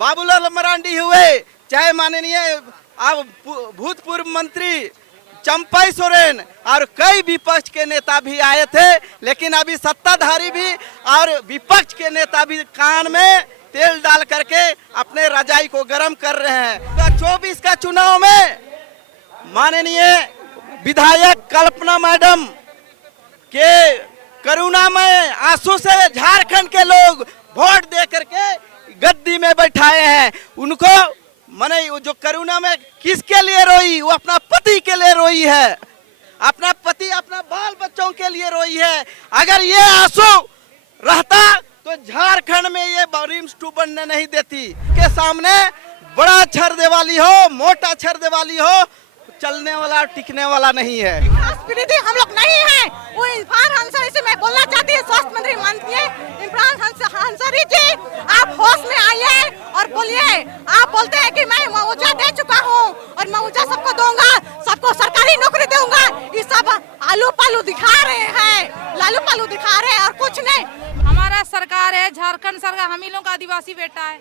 बाबूलाल मरांडी हुए, चाहे माननीय अब भूतपूर्व मंत्री चंपाई सोरेन और कई विपक्ष के नेता भी आए थे, लेकिन अभी सत्ताधारी भी और विपक्ष के नेता भी कान में तेल डाल करके अपने रजाई को गर्म कर रहे हैं। 24 का चुनाव में माननीय विधायक कल्पना मैडम के करुणामय आंसू से झारखंड के लोग वोट दे करके गद्दी में बैठाए हैं। उनको माने जो करुणा में किसके लिए रोई, वो अपना पति के लिए रोई है, अपना पति अपना बाल बच्चों के लिए रोई है। अगर ये आंसू रहता तो झारखंड में ये रिम्स 2 बनने नहीं देती। के सामने बड़ा छर दिवाली हो, मोटा छर दिवाली हो, चलने वाला टिकने वाला नहीं है। हम लोग नहीं है। वो इरफान अंसारी से मैं बोलना चाहती हूँ, स्वास्थ्य मंत्री माननीय इरफान अंसारी जी, आप होश में आइए और बोलिए। आप बोलते हैं कि मैं मुआवजा दे चुका हूँ और मुआवजा सबको दूंगा, सबको सरकारी नौकरी दूंगा। ये सब आलू पालू दिखा रहे हैं, लालू पालू दिखा रहे हैं और कुछ नहीं। हमारा सरकार है, झारखंड सरकार हम ही लोग का आदिवासी बेटा है,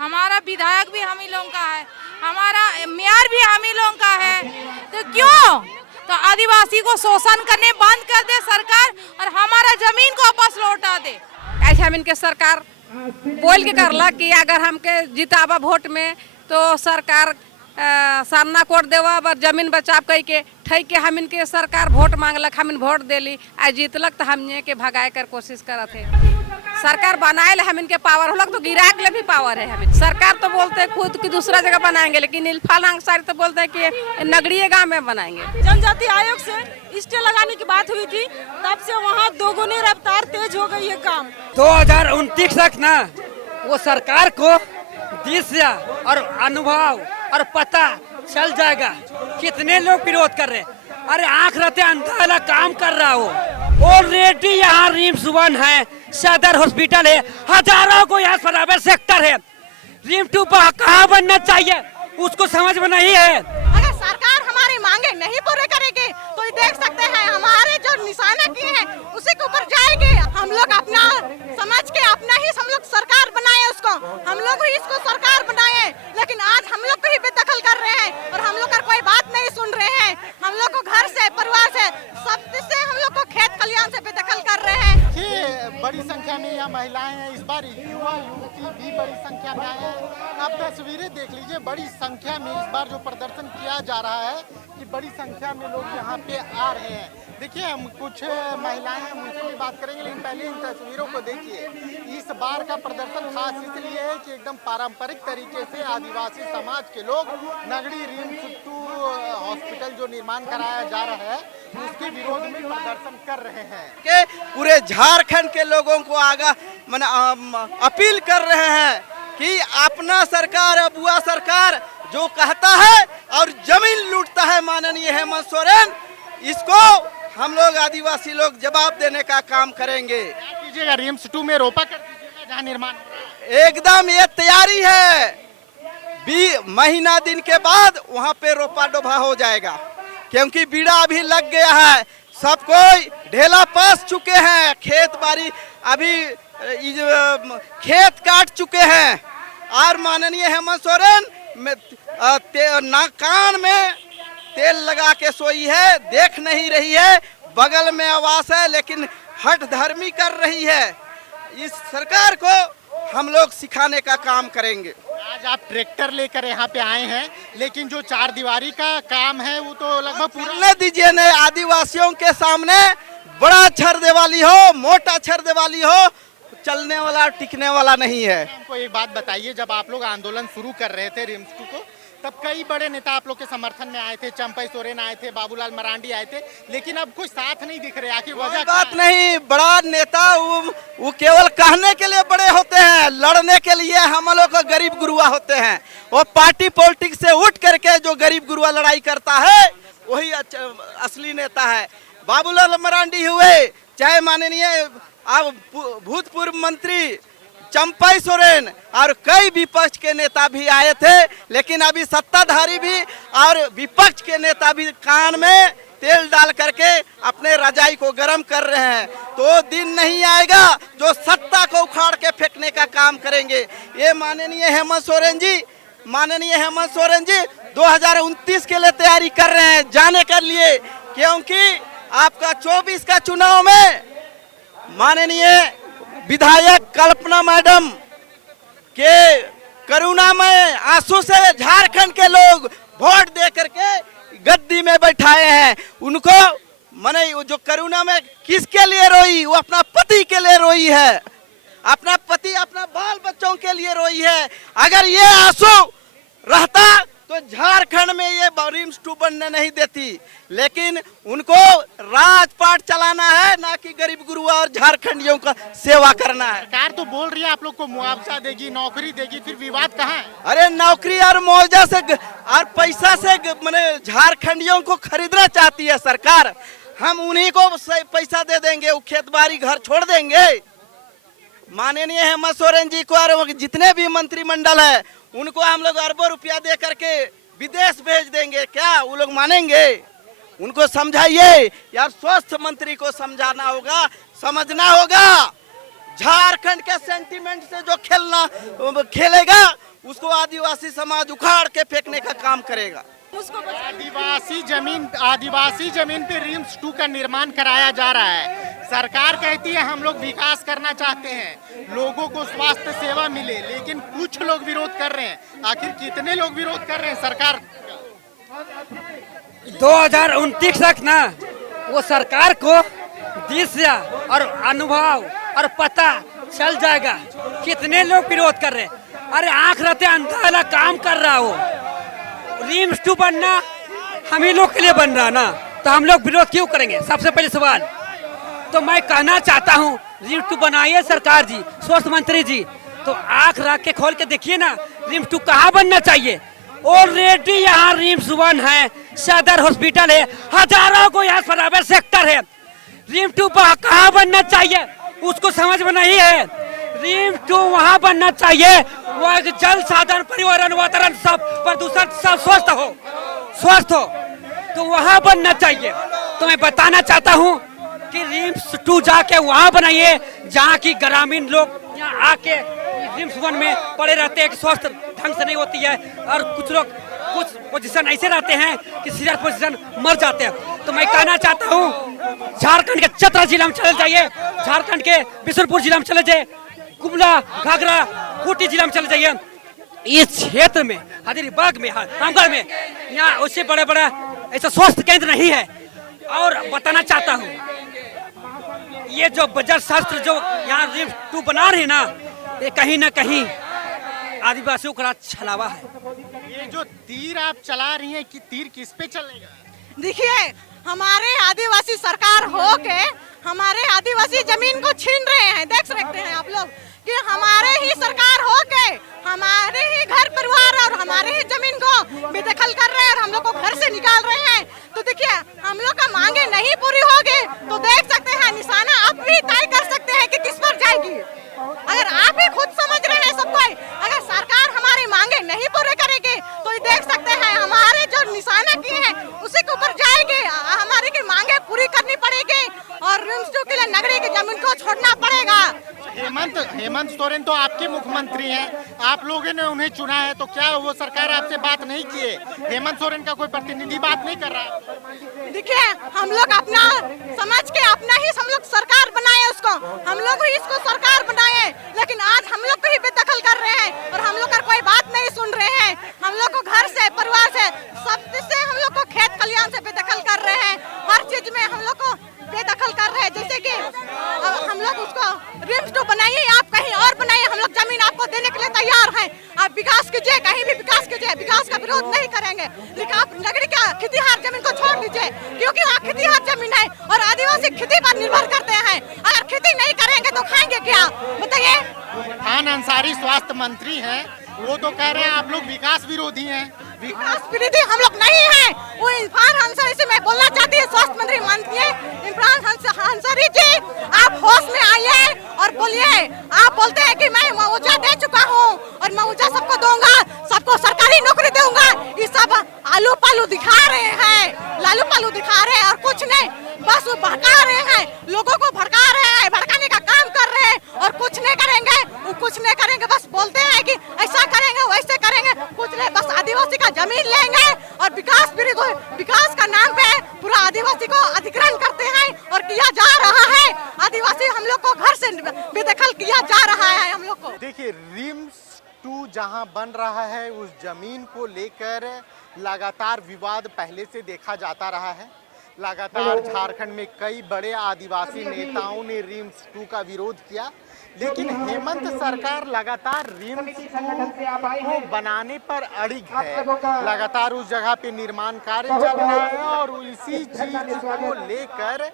हमारा विधायक भी हम ही लोग का है, हमारा मेयर भी हम ही लोग का है। तो क्यों तो आदिवासी को शोषण करने बंद कर दे सरकार और हमारा जमीन को वापस लौटा दे। ऐसे हम इनके सरकार बोल के करला कि अगर हमके जितावा वोट में तो सरकार सामना कोट देवा बर जमीन बचाव कई के ठई के हम इनके सरकार वोट मांगलक, हम इन वोट देली आ जीतलक तो हमने के भगाए कर कोशिश करत है। सरकार बनाए ले हम इनके पावर होलक तो गिरा के भी पावर है। हमें सरकार तो बोलते है खुद की दूसरा जगह बनाएंगे, लेकिन इरफान अंसारी तो बोलते है कि नगरीय गांव में बनाएंगे। जनजाति आयोग से स्टे लगाने की बात हुई थी, तब से वहाँ दोगुनी रफ्तार तेज हो गई है काम। 2029 तक ना वो सरकार को दिशा और अनुभव और पता चल जाएगा कितने लोग विरोध कर रहे हैं। अरे आंख रहते अंधा काम कर रहा हो। ऑलरेडी यहाँ रिम्स 1 है, सदर हॉस्पिटल है, हजारों को यहाँ प्राइवेट सेक्टर है। रिम्स 2 कहाँ बनना चाहिए उसको समझ में नहीं है। अगर सरकार हमारी मांगे नहीं पूरे करेगी तो ये देख सकते हैं हमारे जो निशाना किए हैं उसी के ऊपर जाएंगे। हम लोग अपना समझ के अपना ही हम लोग सरकार बनाए, उसको हम लोग ही इसको सरकार बनाए, लेकिन आज हम लोग को ही बेदखल कर रहे हैं और हम लोग का कोई बात नहीं सुन रहे हैं। हम लोग को घर से परिवार से सब से हम लोग को खेत खलियान से बेदखल कर रहे हैं। बड़ी संख्या में यहाँ महिलाएं हैं, इस बार युवा युवती भी बड़ी संख्या में आए हैं। आप तस्वीरें देख लीजिए, बड़ी संख्या में इस बार जो प्रदर्शन किया जा रहा है कि बड़ी संख्या में लोग यहाँ पे आ रहे हैं। देखिए हम कुछ महिलाएं हैं उनसे भी बात करेंगे, लेकिन पहले इन तस्वीरों को देखिए। इस बार का प्रदर्शन खास इसलिए है कि एकदम पारंपरिक तरीके से आदिवासी समाज के लोग नगरी रिम्स 2 हॉस्पिटल जो निर्माण कराया जा रहा है उसके विरोध में प्रदर्शन कर रहे हैं। के पूरे झारखंड के लोगों को आगा अपील कर रहे हैं कि अपना सरकार अबुआ सरकार जो कहता है और जमीन लूटता है माननीय हेमंत सोरेन, इसको हम लोग आदिवासी लोग जवाब देने का काम करेंगे। क्या कीजिएगा, रिम्स 2 में रोपा कर दीजिएगा जहाँ निर्माण। एकदम ये तैयारी है, 20 महीना दिन के बाद वहाँ पे रोपा डोभा हो जाएगा, क्योंकि बीड़ा अभी लग गया है। सब कोई ढेला पास चुके हैं, खेत बाड़ी अभी खेत काट चुके हैं और माननीय हेमंत सोरेन कान में तेल लगा के सोई है, देख नहीं रही है, बगल में आवास है लेकिन हट धर्मी कर रही है। इस सरकार को हम लोग सिखाने का काम करेंगे। आज आप ट्रैक्टर लेकर यहाँ पे आए हैं, लेकिन जो 4 दीवारी का काम है वो तो लगभग पूरा दीजिए। ने आदिवासियों के सामने बड़ा छर दिवाली हो, मोटा छर दिवाली हो, चलने वाला टिकने वाला नहीं है। हमको एक बात बताइए, जब आप लोग आंदोलन शुरू कर रहे थे रिम्स 2 को, तब कई बड़े नेता आप लोग के समर्थन में आए थे, चंपाई सोरेन आए थे, बाबूलाल मरांडी आए थे, लेकिन अब कुछ साथ नहीं दिख रहे। आखिर वजह बात नहीं, बड़ा नेता वो केवल कहने के लिए बड़े होते हैं, लड़ने के लिए हम लोग को गरीब गुरुआ होते हैं। वो पार्टी पॉलिटिक्स से उठ करके जो गरीब गुरुआ लड़ाई करता है वही असली नेता है। बाबूलाल मरांडी हुए, चाहे माननीय अब भूतपूर्व मंत्री चंपाई सोरेन और कई विपक्ष के नेता भी आए थे, लेकिन अभी सत्ताधारी भी और विपक्ष के नेता भी कान में तेल डाल करके अपने रजाई को गर्म कर रहे हैं। तो दिन नहीं आएगा जो सत्ता को उखाड़ के फेंकने का काम करेंगे। ये माननीय हेमंत सोरेन जी 2029 के लिए तैयारी कर रहे हैं जाने के लिए, क्योंकि आपका 24 का चुनाव में माननीय विधायक कल्पना मैडम के करुणामय आंसू से झारखंड के लोग वोट दे करके गद्दी में बैठाए हैं। उनको माने जो करुणा में किसके लिए रोई, वो अपना पति के लिए रोई है, अपना पति अपना बाल बच्चों के लिए रोई है। अगर ये आंसू रहता तो झारखंड में ये रिम्स 2 बनने नहीं देती, लेकिन उनको राजपाट चलाना है, ना कि गरीब गुरुआ और झारखंडियों का सेवा करना है। सरकार तो बोल रही है आप लोग को मुआवजा देगी, नौकरी देगी, फिर विवाद कहाँ है? अरे नौकरी और मुआवजा से और पैसा से माने झारखंडियों को खरीदना चाहती है सरकार। हम उन्हीं को पैसा दे देंगे, वो खेत बाड़ी घर छोड़ देंगे। माननीय हेमंत सोरेन जी को और जितने भी मंत्रिमंडल है उनको हम लोग अरबों रुपया दे करके विदेश भेज देंगे, क्या वो लोग मानेंगे? उनको समझाइए यार, स्वास्थ्य मंत्री को समझाना होगा, समझना होगा। झारखंड के सेंटीमेंट से जो खेलेगा उसको आदिवासी समाज उखाड़ के फेंकने का काम करेगा। आदिवासी जमीन पे रिम्स 2 का निर्माण कराया जा रहा है। सरकार कहती है हम लोग विकास करना चाहते हैं, लोगों को स्वास्थ्य सेवा मिले, लेकिन कुछ लोग विरोध कर रहे हैं। आखिर कितने लोग विरोध कर रहे हैं सरकार? 2029 तक ना वो सरकार को दिशा और अनुभव और पता चल जाएगा कितने लोग विरोध कर रहे हैं। अरे आंख रहते अंधा वाला काम कर रहा हो। रिम्स 2 बनना हम ही लोग के लिए बन रहा ना, तो हम लोग विरोध क्यों करेंगे? सबसे पहले सवाल तो मैं कहना चाहता हूँ, रिम्स 2 बनाइए सरकार जी, स्वास्थ्य मंत्री जी, तो आंख रख के खोल के देखिए ना रिम्स 2 कहाँ बनना चाहिए। ऑलरेडी यहाँ रिम्स 1 है, सदर हॉस्पिटल है, हजारों को यहाँ प्राइवेट सेक्टर है। रिम्स 2 कहाँ बनना चाहिए उसको समझ में नहीं है। रिम्स 2 वहाँ बनना चाहिए वह जल साधन, पर्यावरण, वातावरण सब प्रदूषण सब स्वस्थ हो तो वहाँ बनना चाहिए। तो मैं बताना चाहता हूँ कि रिम्स 2 जाके वहाँ बनाइए जहाँ की ग्रामीण लोग यहाँ आके रिम्स 1 में पड़े रहते हैं कि स्वास्थ्य ढंग से नहीं होती है, और कुछ लोग कुछ पोजीशन ऐसे रहते हैं कि सीरियस पोजीशन मर जाते हैं। तो मैं कहना चाहता हूँ झारखंड के चतरा जिला में चले जाइए, झारखंड के बिशुनपुर जिला में चले जाइए, गुमला, घाघरा, खूंटी जिला में चले जाइए। इस क्षेत्र में हजारीबाग में, रामगढ़ में यहाँ उससे बड़ा बड़ा ऐसा स्वास्थ्य केंद्र नहीं है। और बताना चाहता हूँ ये जो बजट शास्त्र जो यहाँ रिम्स 2 बना रहे ना, ये कहीं ना कहीं आदिवासियों का छलावा है। ये जो तीर आप चला रही हैं कि तीर किस पे चलेगा? देखिए, हमारे आदिवासी सरकार हो के हमारे आदिवासी जमीन को छीन रहे हैं। देख सकते हैं आप लोग कि हमारे ही सरकार हो के हमारे ही घर परिवार और हमारे ही जमीन को बेदखल कर रहे हैं और हम लोग को घर से निकाल रहे हैं। तो देखिए, हम लोग का मांगे नहीं पूरी होगी तो देख सकते हैं निशाना आप भी तय कर सकते हैं कि किस पर जाएगी। अगर आप ही खुद समझ रहे हैं सबको, अगर सरकार हमारी मांगे नहीं पूरे करेगी तो ये देख सकते हैं हमारे जो निशाना किए हैं उसी के ऊपर जाएगी। हमारी की मांगे पूरी करनी पड़ेगी और रिम्स 2 के लिए नगरी की जमीन को छोड़ना पड़ेगा। हेमंत सोरेन तो आपके मुख्यमंत्री हैं, आप लोगों ने उन्हें चुना है, तो क्या वो सरकार आपसे बात नहीं किए? हेमंत सोरेन का कोई प्रतिनिधि बात नहीं कर रहा? देखिए, हम लोग अपना समझ के अपना ही हम लोग सरकार बनाए, उसको हम लोग ही इसको सरकार बनाए, लेकिन आज हम लोग को ही बेदखल कर रहे हैं और हम लोग का कोई बात नहीं सुन रहे हैं। हम लोग को घर से, परिवार से, सब से हम लोग को खेत खलियान से बेदखल कर रहे हैं। हर चीज में हम लोग को बेदखल कर रहे हैं। जैसे कि हम लोग उसको रिम्स 2 बनाइए, आप कहीं और बनाइए, हम लोग जमीन आपको देने के लिए तैयार हैं। आप विकास कीजिए, कहीं भी विकास कीजिए, विकास का विरोध नहीं करेंगे, लेकिन आप नगरी का खेतीहार जमीन को छोड़ दीजिए, क्योंकि वहाँ खेतीहार जमीन है और आदिवासी खेती पर निर्भर करते हैं। अगर खेती नहीं करेंगे तो खाएंगे क्या, बताइए? खान अंसारी स्वास्थ्य मंत्री हैं, वो तो कह रहे हैं आप लोग विकास विरोधी हैं। विकास विरोधी हम लोग नहीं हैं। वो इरफान अंसारी से मैं बोलना चाहती हूँ, स्वास्थ्य मंत्री मानती है इरफान अंसारी जी, आप होश में आइए और बोलिए। आप बोलते हैं कि मैं मुआवजा दे चुका हूँ और मुआवजा सबको दूंगा, सबको सरकारी नौकरी दूंगा, ये सब लालू पालू दिखा रहे हैं, लालू पालू दिखा रहे हैं और कुछ नहीं, बस वो भड़का रहे हैं, लोगों को भड़का रहे हैं, भड़काने का काम कर रहे हैं और कुछ नहीं करेंगे, वो कुछ नहीं करेंगे, बस बोलते हैं कि ऐसा करेंगे वैसे करेंगे, कुछ नहीं, बस आदिवासी का जमीन लेंगे और विकास का नाम पे पूरा आदिवासी को अधिग्रहण करते हैं और किया जा रहा है। आदिवासी हम लोग को घर से बेदखल किया जा रहा है हम लोग को। देखिए रिम्स 2 जहां बन रहा है उस जमीन को लेकर लगातार विवाद पहले से देखा जाता रहा है। लगातार झारखंड में कई बड़े आदिवासी नेताओं ने रिम्स 2 का विरोध किया, लेकिन हेमंत सरकार लगातार रिम्स 2 को बनाने पर अड़िग है। लगातार उस जगह पे निर्माण कार्य चल रहा है और इसी चीज को लेकर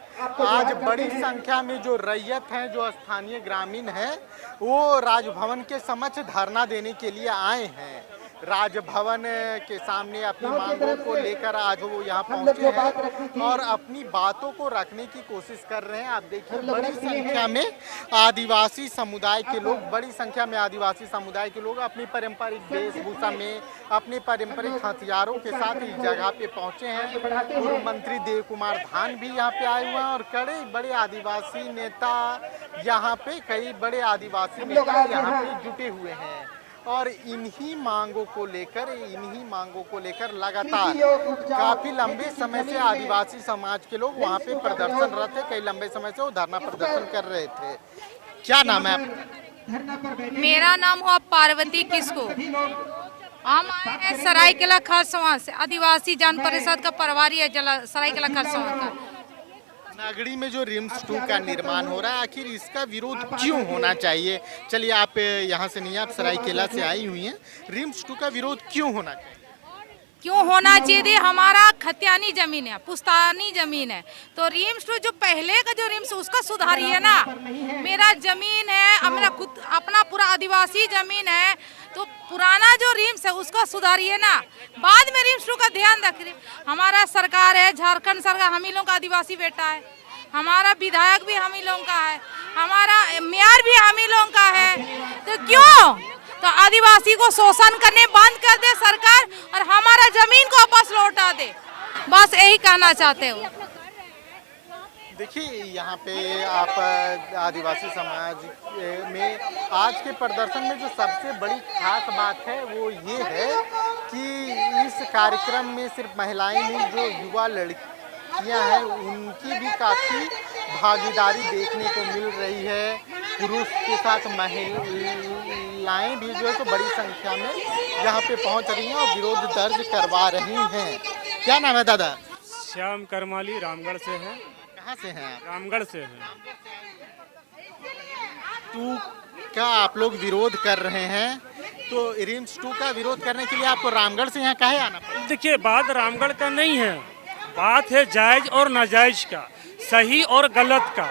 आज बड़ी संख्या में जो रैयत हैं, जो स्थानीय ग्रामीण हैं, वो राजभवन के समक्ष धरना देने के लिए आए हैं। राजभवन के सामने अपनी मांगों को लेकर आज वो यहाँ पहुंचे हैं और अपनी बातों को रखने की कोशिश कर रहे हैं। आप देखिए बड़ी संख्या में आदिवासी समुदाय के लोग, बड़ी संख्या में आदिवासी समुदाय के लोग अपनी पारंपरिक वेशभूषा में, अपने पारंपरिक हथियारों के साथ इस जगह पे पहुंचे हैं। पूर्व मंत्री देव कुमार धान भी यहाँ पे आए हुए हैं और कई बड़े आदिवासी नेता यहाँ पे, कई बड़े आदिवासी नेता यहाँ पे जुटे हुए हैं और इन्हीं मांगों को लेकर लगातार काफी लंबे समय से आदिवासी समाज के लोग वहाँ पे प्रदर्शनरत थे। कई लंबे समय से वो धरना प्रदर्शन कर रहे थे। क्या नाम है आपका? मेरा नाम हुआ पार्वती किस्को। हम आए हैं सरायकेला खरसवां से, आदिवासी जन परिषद का प्रभारी है सरायकेला खरसवां का। नागड़ी में जो रिम्स 2 का निर्माण हो रहा है, आखिर इसका विरोध क्यों होना चाहिए? चलिए आप यहाँ से नहीं, आप सरायकेला से आई हुई हैं, रिम्स 2 का विरोध क्यों होना चाहिए? क्यों होना चाहिए? हमारा खतियानी जमीन है, पुश्तैनी जमीन है, तो रिम्स 2 जो पहले का जो रिम्स उसका सुधारिए ना। मेरा जमीन है, मेरा खुद अपना पूरा आदिवासी जमीन है, तो पुराना जो रिम्स है उसका सुधारिए ना, बाद में रिम्स 2 का ध्यान रखिए। हमारा सरकार है झारखंड सरकार, हम ही लोग का आदिवासी बेटा है, हमारा विधायक भी हम ही लोग का है, हमारा मेयर भी हम ही लोग का है, तो क्यों तो आदिवासी को शोषण करने बंद कर दे सरकार और हमारा जमीन को वापस लौटा दे, बस यही कहना चाहते हो। देखिए यहाँ पे आप आदिवासी समाज में आज के प्रदर्शन में जो सबसे बड़ी खास बात है वो ये है कि इस कार्यक्रम में सिर्फ महिलाएं नहीं, जो युवा लड़कियां हैं उनकी भी काफ़ी भागीदारी देखने को मिल रही है। पुरुष के साथ महिलाएं भी जो है तो बड़ी संख्या में यहाँ पे पहुँच रही हैं और विरोध दर्ज करवा रही हैं। क्या नाम है दादा? श्याम करमाली, रामगढ़ से हैं। कहाँ से हैं आप? रामगढ़ से हैं। 2 का आप लोग विरोध कर रहे हैं, तो रिम्स 2 का विरोध करने के लिए आपको रामगढ़ से यहाँ काहे आना पड़ा? देखिए बात रामगढ़ का नहीं है, बात है जायज और नाजायज का, सही और गलत का।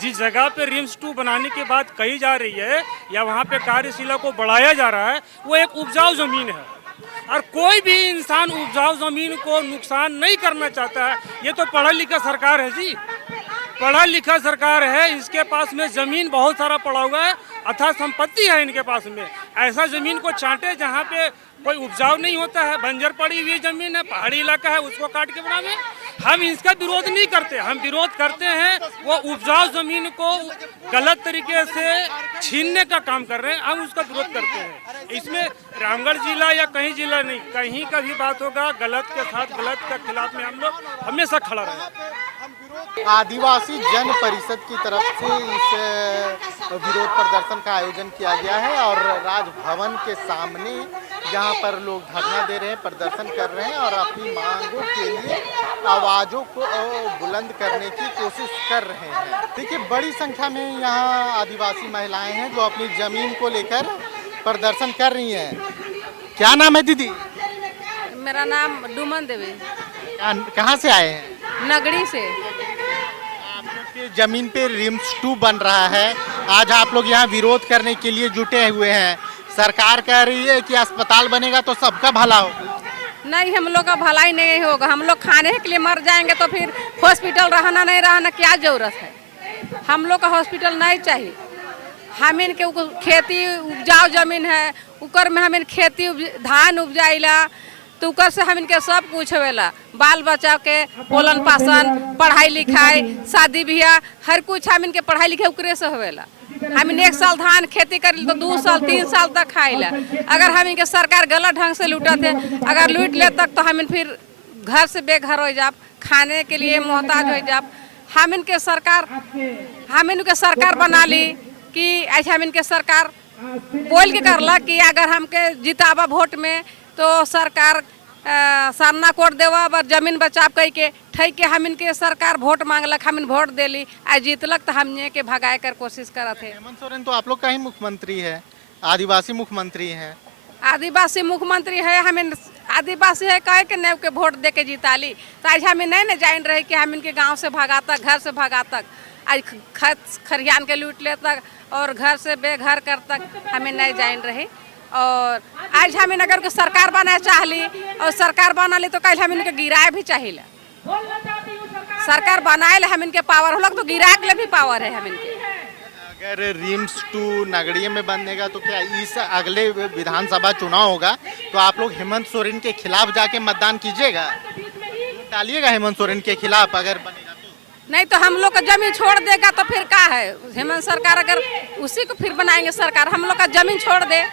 जिस जगह पे रिम्स 2 बनाने की बात कही जा रही है या वहाँ पे कार्यशिला को बढ़ाया जा रहा है, वो एक उपजाऊ जमीन है और कोई भी इंसान उपजाऊ जमीन को नुकसान नहीं करना चाहता है। ये तो पढ़ा लिखा सरकार है जी, पढ़ा लिखा सरकार है, इसके पास में जमीन बहुत सारा पड़ा हुआ है, अथाह संपत्ति है इनके पास में। ऐसा जमीन को चाटे जहाँ पे कोई उपजाऊ नहीं होता है, बंजर पड़ी हुई जमीन है, पहाड़ी इलाका है, उसको काट के बनावे। हम इसका विरोध नहीं करते, हम विरोध करते हैं वो उपजाऊ जमीन को गलत तरीके से छीनने का काम कर रहे हैं, हम उसका विरोध करते हैं। इसमें रामगढ़ जिला या कहीं जिला नहीं, कहीं का भी बात होगा गलत के साथ, गलत के खिलाफ में हम लोग हमेशा खड़ा रहे। आदिवासी जन परिषद की तरफ से इस विरोध प्रदर्शन का आयोजन किया गया है और राजभवन के सामने यहाँ पर लोग धरना दे रहे हैं, प्रदर्शन कर रहे हैं और अपनी मांगों के लिए आवाज़ों को बुलंद करने की कोशिश कर रहे हैं। देखिए बड़ी संख्या में यहाँ आदिवासी महिलाएं हैं जो अपनी ज़मीन को लेकर प्रदर्शन कर रही हैं। क्या नाम है दीदी? मेरा नाम डुमन देवी। कहाँ से आए हैं? नगड़ी से। आप लोग की जमीन पे रिम्स 2 बन रहा है, आज आप लोग यहाँ विरोध करने के लिए जुटे हुए हैं। सरकार कह रही है कि अस्पताल बनेगा तो सबका भला होगा। नहीं, हम लोग का भलाई नहीं होगा, हम लोग खाने के लिए मर जाएंगे तो फिर हॉस्पिटल रहना नहीं रहना क्या जरूरत है? हम लोग का हॉस्पिटल नहीं चाहिए। हम इनके खेती उपजाऊ जमीन है, उकर में हम खेती धान उपजाइला, तो उकर से हम इनके सब कुछ होवेला, बाल बच्चा के पोलन पासन, पढ़ाई लिखाई, शादी ब्याह, हर कुछ हम इनके पढ़ाई लिखाई उकरे से होवेला। हम 1 साल धान खेती करी तो 2 साल 3 साल तक खाइला। अगर हम इनके सरकार गलत ढंग से लूटते, अगर लूट ले तक तो हम फिर घर से बेघर हो जाब, खाने के लिए मोहताज हो जाब। हम इनके सरकार बना ली कि ऐसा हम इनके सरकार बोल के करला कि अगर हमके जिताबा वोट में तो सरकार सामना कोट देवा और जमीन बचाव कई के ठई के हम इनके सरकार वोट मांगलक, हम वोट देली, आज जीतलक तो हमने के भगाए कर कोशिश करत है। हेमंत सोरेन तो आप लोग का ही मुख्यमंत्री है, आदिवासी मुख्यमंत्री है। आदिवासी मुख्यमंत्री है, हमें आदिवासी है कहे के नेव के वोट दे के जीताली, तो आज हमें नहीं न जान रहे कि हम इनके गांव से भगा तक, घर से भगा तक, आज खरियान के लूट ले तक और घर से बेघर कर तक हमें नहीं जान रहे। और आज हमें अगर के सरकार बनाए चाहली और सरकार बना ली तो कल हम इनके गिराए भी चाहिए। सरकार बनाए हम इनके पावर हो तो गिरा के लिए भी पावर है हम इनके। अगर रिम्स 2 नगड़िए में बनेगा तो क्या इस अगले विधानसभा चुनाव होगा तो आप लोग हेमंत सोरेन के खिलाफ जाके मतदान कीजिएगा, डालिएगा हेमंत सोरेन के खिलाफ अगर बनेगा तो? नहीं तो हम लोग का जमीन छोड़ देगा तो फिर क्या है, हेमंत सरकार अगर उसी को फिर बनाएंगे सरकार, हम लोग का जमीन छोड़ दे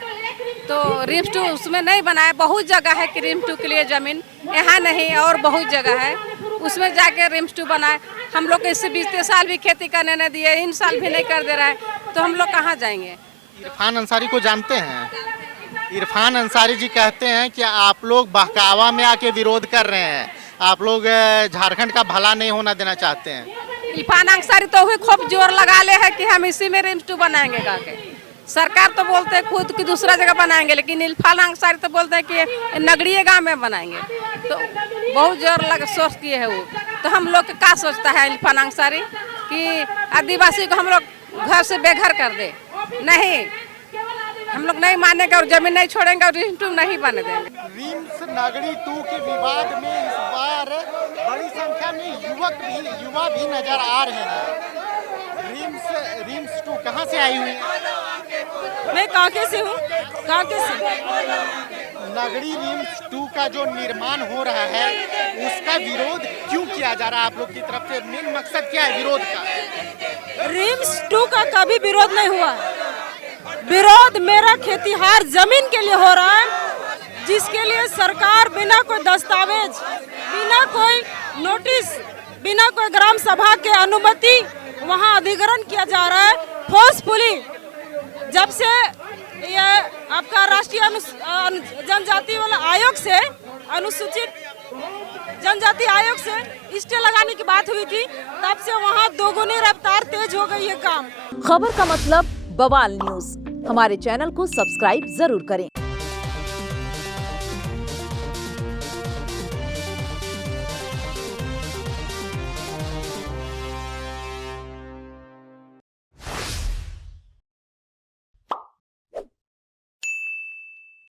तो रिम्स 2 उसमें नहीं बनाए। बहुत जगह है कि रिम्स 2 के लिए जमीन, यहाँ नहीं और बहुत जगह है उसमें जाके रिम्स 2 बनाए। हम लोग इससे 20 साल भी खेती करने नहीं दिए, इन साल भी नहीं कर दे रहा है, तो हम लोग कहाँ जाएंगे। इरफान अंसारी को जानते हैं? इरफान अंसारी जी कहते हैं कि आप लोग बहकावा में आके विरोध कर रहे हैं, आप लोग झारखंड का भला नहीं होना देना चाहते हैं। इरफान अंसारी तो वही खूब जोर लगा ले है कि हम इसी में रिम्स 2 बनाएंगे करके। सरकार तो बोलते हैं खुद की दूसरा जगह बनाएंगे, लेकिन इरफान अंसारी तो बोलते हैं कि नगड़िए गांव में बनाएंगे, तो बहुत जोर लग सोच किए है वो। तो हम लोग क्या सोचता है इरफान अंसारी कि आदिवासी को हम लोग घर से बेघर कर दे? नहीं, हम लोग नहीं मानेंगे और जमीन नहीं छोड़ेंगे और रिम्स 2 नहीं बने देंगे। रिम्स नगड़ी 2 के विवाद में इस बार बड़ी संख्या में युवा भी नजर आ रहे हैं। रिम्स 2 कहाँ से आई हुई है? मैं कांके से हूँ, कांके से। नगड़ी रिम्स 2 का जो निर्माण हो रहा है उसका विरोध क्यों किया जा रहा है आप लोग की तरफ से? मेन मकसद क्या है विरोध का? रिम्स 2 का कभी विरोध नहीं हुआ। विरोध मेरा खेतीहार जमीन के लिए हो रहा है, जिसके लिए सरकार बिना कोई दस्तावेज, बिना कोई नोटिस, बिना कोई ग्राम सभा के अनुमति वहां अधिग्रहण किया जा रहा है फोर्सफुली। जब से ये आपका राष्ट्रीय जनजाति वाला आयोग से, अनुसूचित जनजाति आयोग से स्टे लगाने की बात हुई थी, तब से वहां दोगुनी रफ्तार तेज हो गई है काम। खबर का मतलब बवाल न्यूज, हमारे चैनल को सब्सक्राइब जरूर करें।